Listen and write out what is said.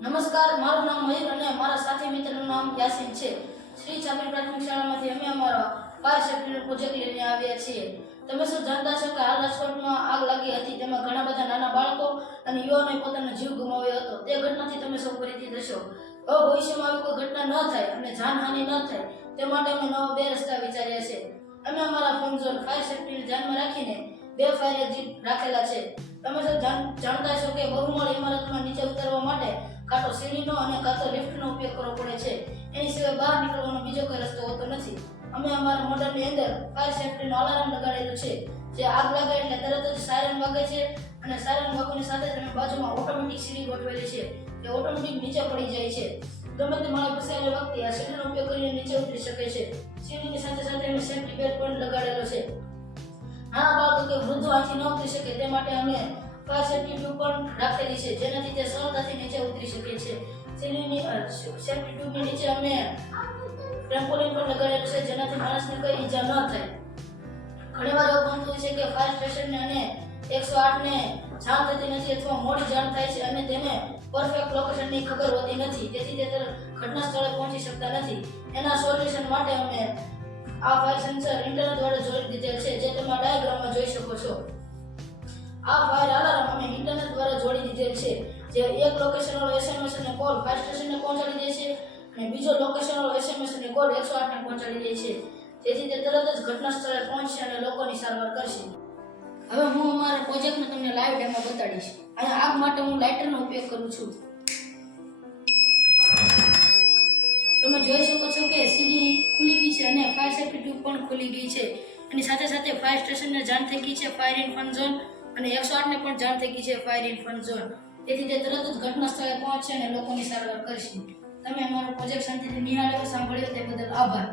નમસ્કાર, મારું નામ મયુર અને મારા સાથી મિત્રનું નામ યાસીન છે. શ્રી છાપરી પ્રાથમિક શાળામાંથી અમે અમારા ફાયર સેફ્ટીનો પ્રોજેક્ટ લઈને આવ્યા છીએ. તમે શું જાણતા છો કે હાલ રાજકોટમાં આગ લાગી હતી, તેમાં ઘણા બધા નાના બાળકો અને યુવાનોએ પોતાનો જીવ ગુમાવ્યો હતો. તે ઘટનાથી તમે સૌ પરિચિત હશો. હવે ભવિષ્યમાં આવી કોઈ ઘટના ન થાય અને જાનહાનિ ન થાય તે માટે અમે નવા 2 રસ્તા વિચાર્યા છે. અમે અમારા ફન ઝોન ફાયર સેફ્ટીને ધ્યાનમાં રાખીને 2 ફાયર એક્ઝિટ રાખેલા છે. તમે સૌ જાણતા છો કે બહુમાળી ઇમારતમાં નીચે ઉતરવા માટે કાં તો સીડીનો અને કાં તો લિફ્ટનો ઉપયોગ કરવો પડે છે. એની સિવાય બહાર નીકળવાનો બીજો કોઈ રસ્તો હોતો નથી. અમે અમારા મોડલની અંદર ફાયર સેફ્ટીનો અલાર્મ લગાડેલું છે, જે આગ લાગે એટલે તરત જ સાયરન વાગે છે અને સાયરન વાગવાની સાથે જ બાજુમાં ઓટોમેટિક સીડી ગોઠવેલી છે, જે ઓટોમેટિક નીચે પડી જાય છે. ગમે તે માળે ફસાયેલો વ્યક્તિ આ સીડીનો ઉપયોગ કરીને નીચે ઉતરી શકે છે. સીડીની સાથે સાથે અમે સેફ્ટી બેલ્ટ પણ લગાડેલો છે. નાના બાળકો કે વૃદ્ધો આથી ન ઉતરી શકે તે માટે અમે ફાયર સેફ્ટી ટ્યુબ પણ રાખેલી છે, જેનાથી તે સરળતાથી નીચે ઉતરી શકે છે. સીડીની સેફ્ટી ટ્યુબની નીચે અમે ટ્રેમ્પોલિન પણ લગાડેલું છે, જેનાથી માણસને કોઈ ઈજા ન થાય. ઘણીવાર એવું બનતું હોય છે કે ફાયર સ્ટેશનને અને 108 ને જાણ થતી નથી અથવા મોડી જાણ થાય છે અને તેને પરફેક્ટ લોકેશનની ખબર હોતી નથી, તેથી તે ઘટના સ્થળે પહોંચી શકતા નથી. એના સોલ્યુશન માટે અમે આ ફાયર સેન્સર ઇન્ટરનેટ દ્વારા જોડી દીધેલ છે, જે તમે ડાયાગ્રામમાં જોઈ શકો છો. આ ફાયર અલાર્મ અમે ઇન્ટરનેટ દ્વારા જોડી દીધેલ છે, જે એક લોકેશન વાળો SMS અને કોલ ફાયર સ્ટેશનને પહોંચાડી દે છે અને બીજો લોકેશન વાળો SMS અને કોલ 108 ને પહોંચાડી દે છે, જેથી તે તરત જ ઘટના સ્થળે પહોંચશે અને લોકોની સારવાર કરશે. હવે હું અમારા પ્રોજેક્ટને તમને લાઈવ ડેમો બતાડીશ. અહીંયા આગ માટે હું લાઇટરનો ઉપયોગ કરું છું. તમે જોઈ શકો છો કે સીડી ખુલી ગઈ છે અને ફાયર સેફ્ટી ટ્યુબ પણ ખુલી ગઈ છે. એની સાથે સાથે ફાયર સ્ટેશનને જાણ થઈ ગઈ છે, ફાયર ઇન ફન ઝોન, અને 108 ને પણ જાણ થઈ ગઈ છે, ફાયર ઇન ફન ઝોન. તેથી તે તરત જ ઘટના સ્થળે પહોંચશે અને લોકોની સારવાર કરશે. તમે અમારો પ્રોજેક્ટ શાંતિથી નિહાળ્યો, સાંભળ્યો તે બદલ આભાર.